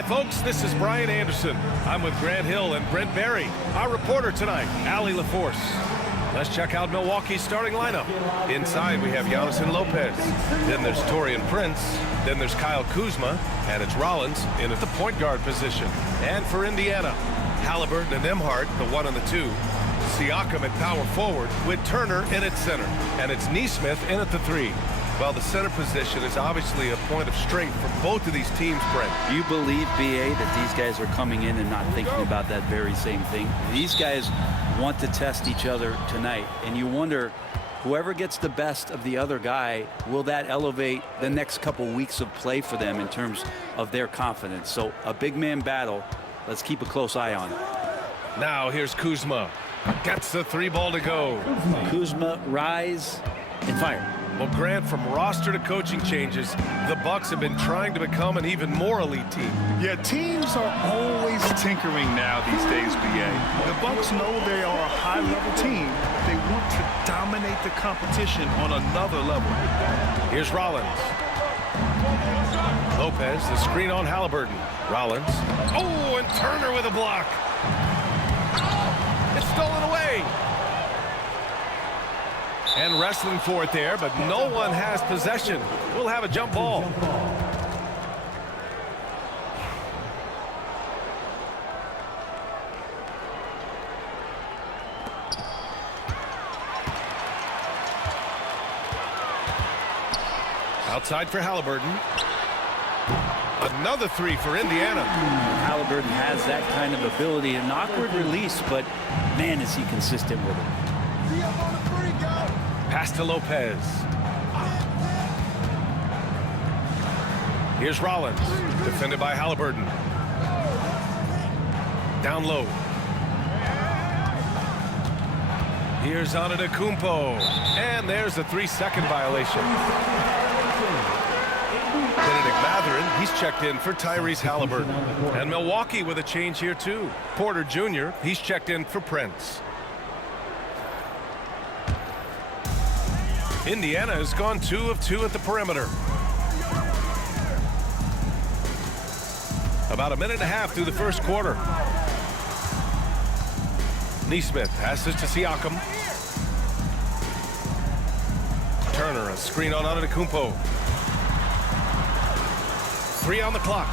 Hi, folks. This is Brian Anderson. I'm with Grant Hill and Brent Barry. Our reporter tonight, Allie LaForce. Let's check out Milwaukee's starting lineup. Inside, we have Giannis and Lopez. Then there's Taurean Prince. Then there's Kyle Kuzma. And it's Rollins in at the point guard position. And for Indiana, Halliburton and Nembhard, the 1 and the 2. Siakam at power forward with Turner in at center. And it's Nesmith in at the 3. Well, the center position is obviously a point of strength for both of these teams, Brent. Do you believe, B.A., that these guys are coming in and not thinking about that very same thing? These guys want to test each other tonight, and you wonder, whoever gets the best of the other guy, will that elevate the next couple weeks of play for them in terms of their confidence? So a big man battle. Let's keep a close eye on it. Now here's Kuzma. Gets the 3 ball to go. Kuzma, rise and fire. Well, Grant, from roster to coaching changes, the Bucks have been trying to become an even more elite team. Yeah, teams are always tinkering now these days, B.A. The Bucks know they are a high-level team. They want to dominate the competition on another level. Here's Rollins. Lopez, the screen on Halliburton. Rollins. Oh, and Turner with a block. It's stolen away. And wrestling for it there, but no one has possession. We'll have a jump ball. Outside for Halliburton. Another 3 for Indiana. Halliburton has that kind of ability, an awkward release, but man, is he consistent with it. Pass to Lopez. Here's Rollins, defended by Halliburton. Down low. Here's Antetokounmpo. And there's a 3-second violation. Benedict Mathurin, he's checked in for Tyrese Halliburton. And Milwaukee with a change here too. Porter Jr., he's checked in for Prince. Indiana has gone 2 of 2 at the perimeter. About a minute and a half through the first quarter. Nesmith passes to Siakam. Turner, a screen on Antetokounmpo. 3 on the clock.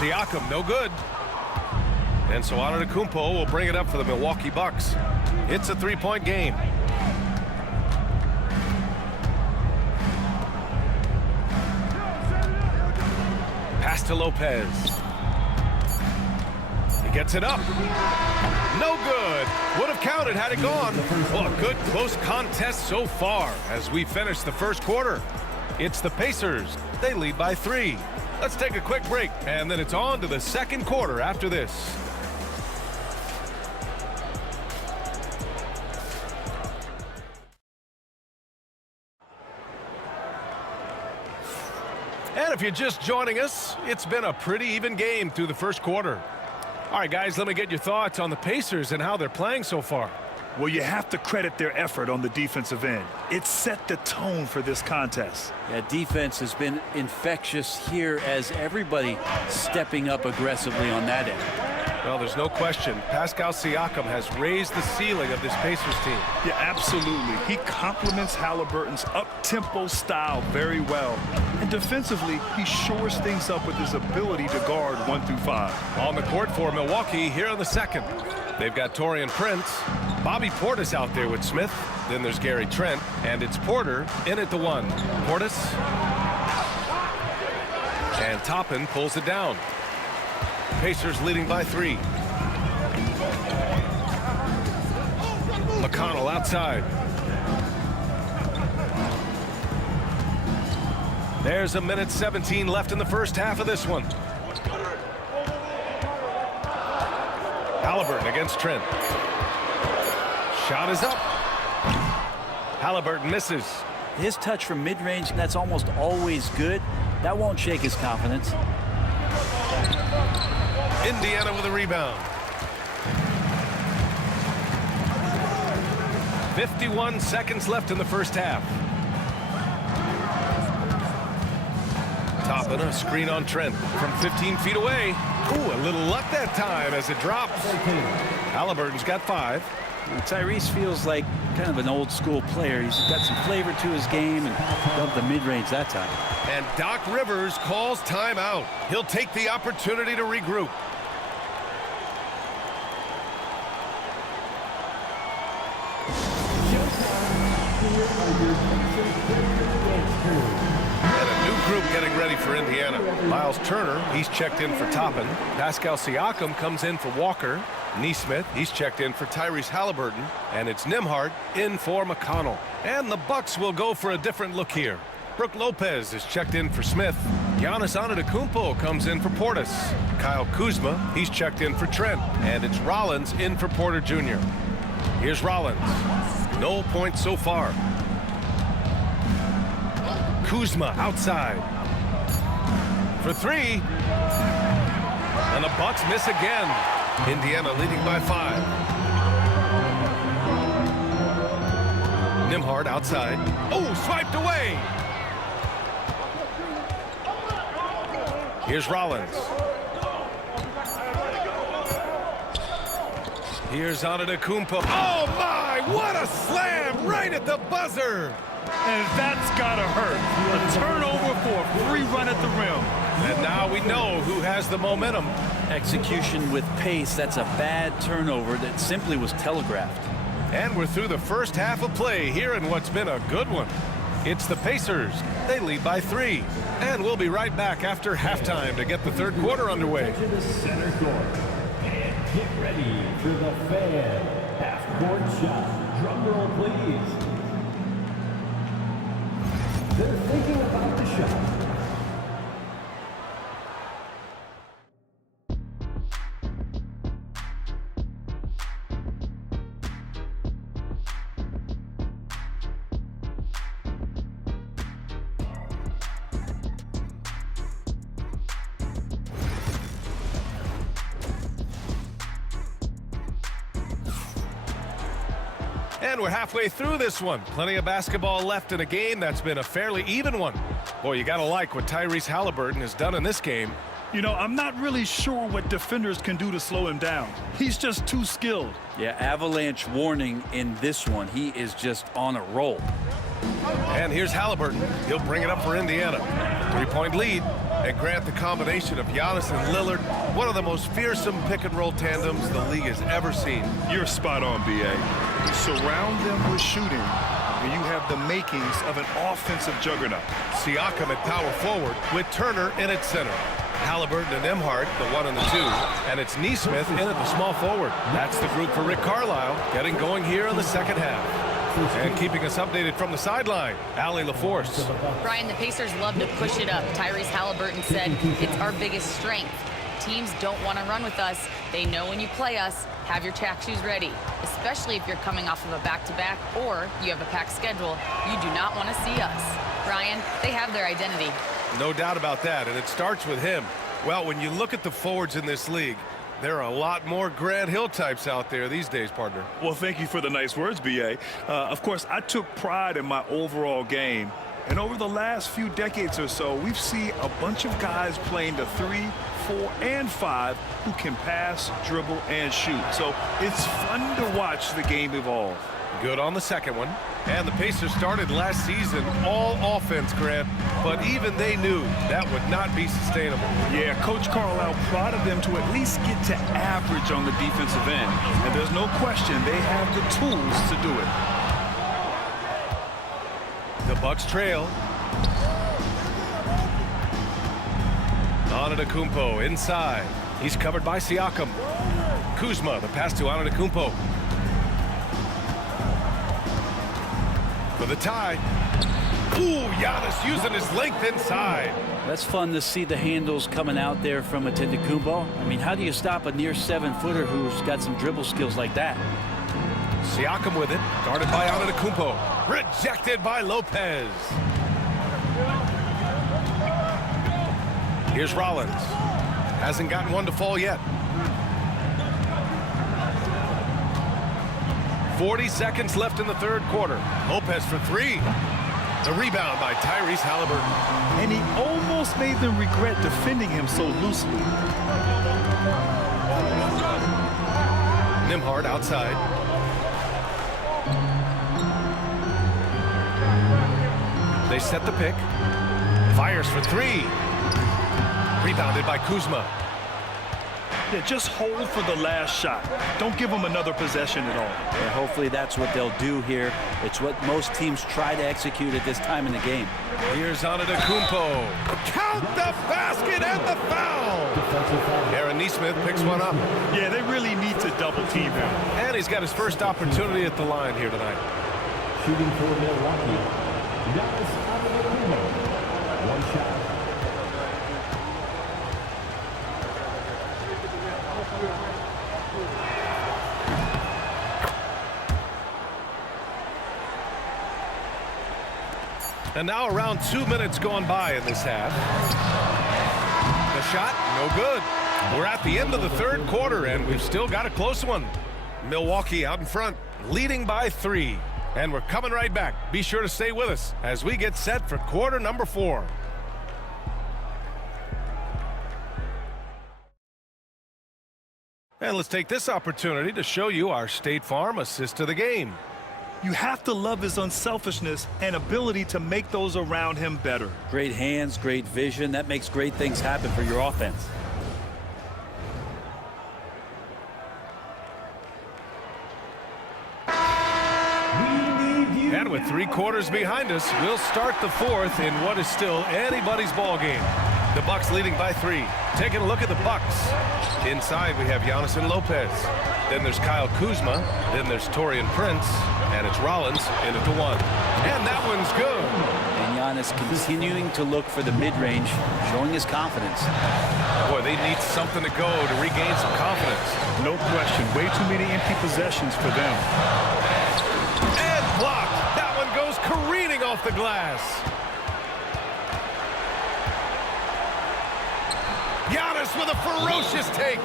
Siakam, no good. And so Antetokounmpo will bring it up for the Milwaukee Bucks. It's a 3-point game. Pass to Lopez. He gets it up. No good. Would have counted had it gone. Well, a good close contest so far as we finish the first quarter. It's the Pacers. They lead by 3. Let's take a quick break, and then it's on to the second quarter after this. And if you're just joining us, it's been a pretty even game through the first quarter. All right, guys, let me get your thoughts on the Pacers and how they're playing so far. Well, you have to credit their effort on the defensive end. It set the tone for this contest. Yeah, defense has been infectious here as everybody stepping up aggressively on that end. Well, there's no question. Pascal Siakam has raised the ceiling of this Pacers team. Yeah, absolutely. He complements Halliburton's up-tempo style very well. And defensively, he shores things up with his ability to guard 1 through 5. On the court for Milwaukee here in the second. They've got Taurean Prince. Bobby Portis out there with Smith. Then there's Gary Trent. And it's Porter in at the 1. Portis. And Toppin pulls it down. Pacers leading by 3. McConnell outside. There's a minute 17 left in the first half of this one. Halliburton against Trent. Shot is up. Halliburton misses. His touch from mid-range, that's almost always good. That won't shake his confidence. Indiana with a rebound. 51 seconds left in the first half. Toppin, a screen on Trent from 15 feet away. Ooh, a little luck that time as it drops. Halliburton's got 5. Tyrese feels like kind of an old school player. He's got some flavor to his game and got the mid-range that time. And Doc Rivers calls timeout. He'll take the opportunity to regroup. And a new group getting ready for Indiana. Miles Turner, he's checked in for Toppin. Pascal Siakam comes in for Walker. Neesmith, he's checked in for Tyrese Halliburton. And it's Nembhard in for McConnell. And the Bucks will go for a different look here. Brook Lopez is checked in for Smith. Giannis Antetokounmpo comes in for Portis. Kyle Kuzma, he's checked in for Trent. And it's Rollins in for Porter Jr. Here's Rollins. No points so far. Kuzma outside. For 3. And the Bucks miss again. Indiana leading by 5. Nembhard outside. Oh, swiped away. Here's Rollins. Here's Antetokounmpo. Oh my, what a slam right at the buzzer. And that's gotta hurt. A turnover for a free run at the rim. And now we know who has the momentum. Execution with pace, that's a bad turnover that simply was telegraphed. And we're through the first half of play here in what's been a good one. It's the Pacers. They lead by 3. And we'll be right back after halftime to get the third quarter underway. To the center court. And get ready for the fan half-court shot. Drum roll, please. They're thinking about the shot. And we're halfway through this one. Plenty of basketball left in a game that's been a fairly even one. Boy, you got to like what Tyrese Halliburton has done in this game. You know, I'm not really sure what defenders can do to slow him down. He's just too skilled. Yeah, avalanche warning in this one. He is just on a roll. And here's Halliburton. He'll bring it up for Indiana. 3-point lead. And Grant, the combination of Giannis and Lillard, one of the most fearsome pick-and-roll tandems the league has ever seen. You're spot on, B.A. Surround them with shooting, and you have the makings of an offensive juggernaut. Siakam at power forward with Turner in at center. Halliburton and Nembhard, the 1 and the 2. And it's Neesmith in at the small forward. That's the group for Rick Carlisle, getting going here in the second half. And keeping us updated from the sideline, Allie LaForce. Brian, the Pacers love to push it up. Tyrese Halliburton said it's our biggest strength. Teams don't want to run with us. They know when you play us, have your track shoes ready, especially if you're coming off of a back-to-back or you have a packed schedule. You do not want to see us. Brian, they have their identity. No doubt about that, and it starts with him. Well, when you look at the forwards in this league, there are a lot more Grant Hill types out there these days, partner. Well, thank you for the nice words, B.A. Of course, I took pride in my overall game. And over the last few decades or so, we've seen a bunch of guys playing the 3, 4, and 5 who can pass, dribble, and shoot. So it's fun to watch the game evolve. Good on the second one. And the Pacers started last season all offense, Grant, but even they knew that would not be sustainable. Yeah, Coach Carlisle prodded them to at least get to average on the defensive end. And there's no question they have the tools to do it. The Bucks trail. Antetokounmpo inside. He's covered by Siakam. Kuzma, the pass to Antetokounmpo. For the tie. Ooh, Giannis using his length inside. That's fun to see the handles coming out there from Antetokounmpo. I mean, how do you stop a near 7-footer who's got some dribble skills like that? Siakam with it, guarded by Antetokounmpo. Rejected by Lopez. Here's Rollins. Hasn't gotten one to fall yet. 40 seconds left in the third quarter. Lopez for 3. The rebound by Tyrese Halliburton. And he almost made them regret defending him so loosely. Nembhard outside. They set the pick. Fires for three. Rebounded by Kuzma. Yeah, just hold for the last shot. Don't give them another possession at all. Yeah, hopefully that's what they'll do here. It's what most teams try to execute at this time in the game. Here's Antetokounmpo. Count the basket and the foul. Aaron Nesmith picks one up. Yeah, they really need to double team him. And he's got his first opportunity at the line here tonight. Shooting for Milwaukee, Antetokounmpo. One shot. And now around 2 minutes gone by in this half. The shot, no good. We're at the end of the third quarter, and we've still got a close one. Milwaukee out in front, leading by 3. And we're coming right back. Be sure to stay with us as we get set for quarter number 4. And let's take this opportunity to show you our State Farm assist to the game. You have to love his unselfishness and ability to make those around him better. Great hands, great vision. That makes great things happen for your offense. And with 3 quarters behind us, we'll start the fourth in what is still anybody's ball game. The Bucks leading by 3. Taking a look at the Bucks. Inside we have Giannis and Lopez. Then there's Kyle Kuzma. Then there's Taurean Prince. And it's Rollins in at the 1. And that one's good. And Giannis continuing to look for the mid-range, showing his confidence. Boy, they need something to go to regain some confidence. No question. Way too many empty possessions for them. And blocked. That one goes careening off the glass. Giannis with a ferocious take.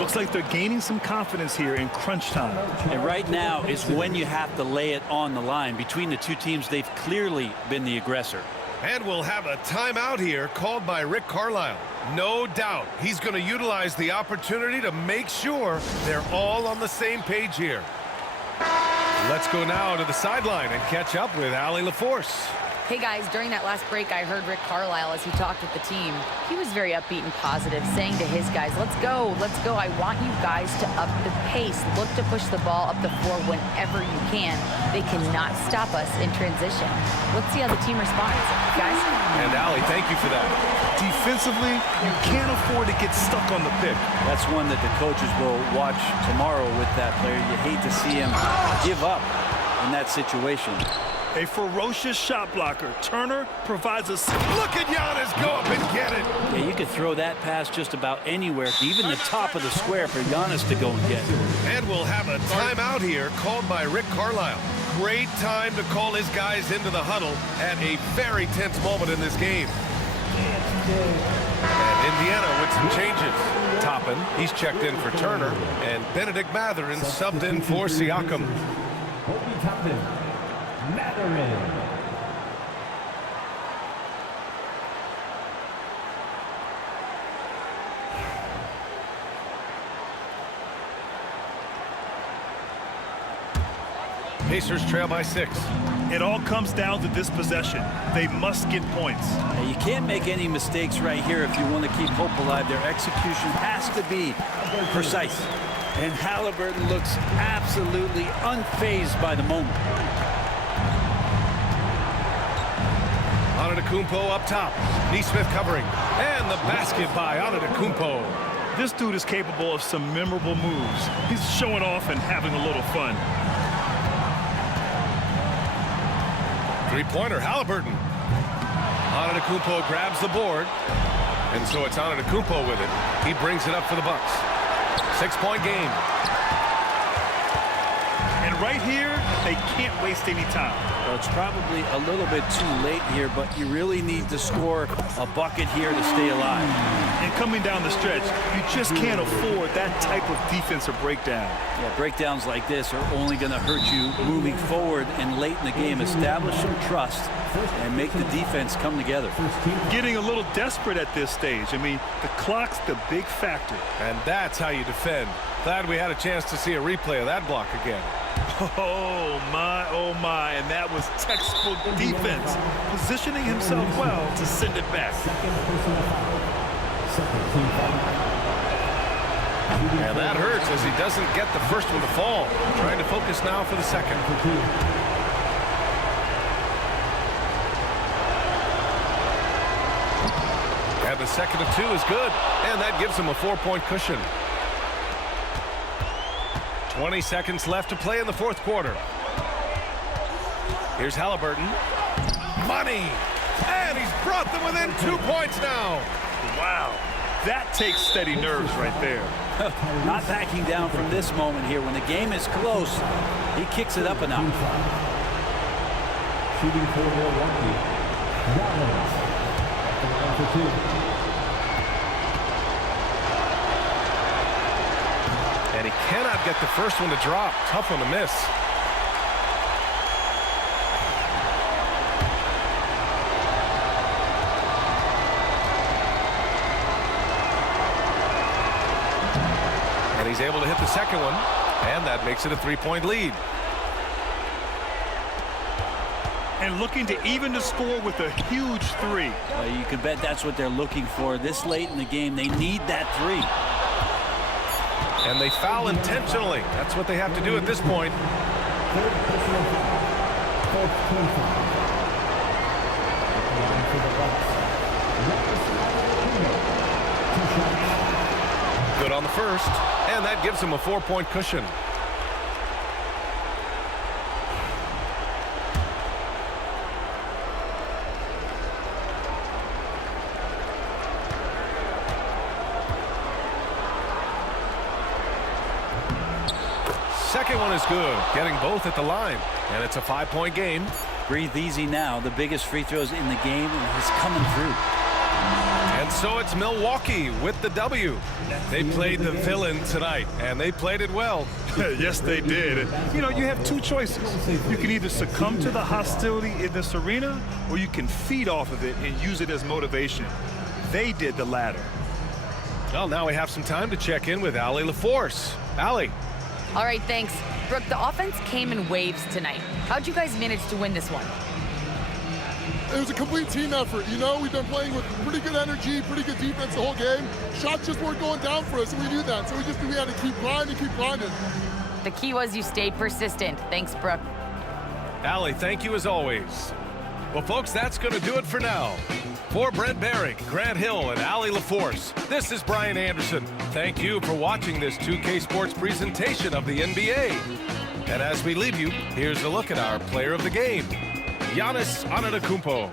Looks like they're gaining some confidence here in crunch time. And right now is when you have to lay it on the line. Between the two teams, they've clearly been the aggressor. And we'll have a timeout here called by Rick Carlisle. No doubt he's going to utilize the opportunity to make sure they're all on the same page here. Let's go now to the sideline and catch up with Allie LaForce. Hey guys, during that last break, I heard Rick Carlisle as he talked with the team. He was very upbeat and positive, saying to his guys, let's go. I want you guys to up the pace. Look to push the ball up the floor whenever you can. They cannot stop us in transition. Let's see how the team responds. Guys? And Allie, thank you for that. Defensively, you can't afford to get stuck on the pick. That's one that the coaches will watch tomorrow with that player. You hate to see him give up in that situation. A ferocious shot blocker. Turner provides us. Look at Giannis go up and get it. Yeah, you could throw that pass just about anywhere, even the top of the square for Giannis to go and get. And we'll have a timeout here called by Rick Carlisle. Great time to call his guys into the huddle at a very tense moment in this game. And Indiana with some changes. Toppin, he's checked in for Turner, and Benedict Mathurin subbed in for Siakam. Mathurin. Pacers trail by 6. It all comes down to this possession. They must get points. Now, you can't make any mistakes right here if you want to keep hope alive. Their execution has to be precise. And Halliburton looks absolutely unfazed by the moment. Antetokounmpo up top. Nesmith covering. And the basket by Antetokounmpo. This dude is capable of some memorable moves. He's showing off and having a little fun. Three-pointer, Halliburton. Antetokounmpo grabs the board. And so it's Antetokounmpo with it. He brings it up for the Bucks. 6-point game. And right here, they can't waste any time. Well, it's probably a little bit too late here, but you really need to score a bucket here to stay alive. And coming down the stretch, you just can't afford that type of defensive breakdown. Yeah, breakdowns like this are only going to hurt you moving forward and late in the game. Establish some trust and make the defense come together. Getting a little desperate at this stage. I mean, the clock's the big factor. And that's how you defend. Glad we had a chance to see a replay of that block again. Oh my, and that was textbook defense. Positioning himself well to send it back. And that hurts as he doesn't get the first one to fall. Trying to focus now for the second. And the second of two is good. And that gives him a 4-point cushion. 20 seconds left to play in the fourth quarter. Here's Halliburton. Money! And he's brought them within 2 points now. Wow, that takes steady nerves right there. Not backing down from this moment here. When the game is close, he kicks it up a notch. Shooting for Milwaukee. Giannis at the line for two. And he cannot get the first one to drop. Tough one to miss. And he's able to hit the second one. And that makes it a 3-point lead. And looking to even the score with a huge three. You can bet that's what they're looking for. This late in the game, they need that three. And they foul intentionally. That's what they have to do at this point. Good on the first. And that gives him a 4-point cushion. Second one is good, getting both at the line, and it's a 5-point game. Breathe easy now. The biggest free throws in the game, and he's coming through. And so it's Milwaukee with the W. They played the villain tonight, and they played it well. Yes, they did. You know, you have two choices. You can either succumb to the hostility in this arena, or you can feed off of it and use it as motivation. They did the latter. Well, now we have some time to check in with Allie LaForce. Allie. All right, thanks. Brooke, the offense came in waves tonight. How'd you guys manage to win this one? It was a complete team effort. You know, we've been playing with pretty good energy, pretty good defense the whole game. Shots just weren't going down for us, and we knew that. So we had to keep grinding, keep grinding. The key was you stayed persistent. Thanks, Brooke. Allie, thank you as always. Well, folks, that's going to do it for now. For Brent Barry, Grant Hill, and Allie LaForce, this is Brian Anderson. Thank you for watching this 2K Sports presentation of the NBA. And as we leave you, here's a look at our player of the game, Giannis Antetokounmpo.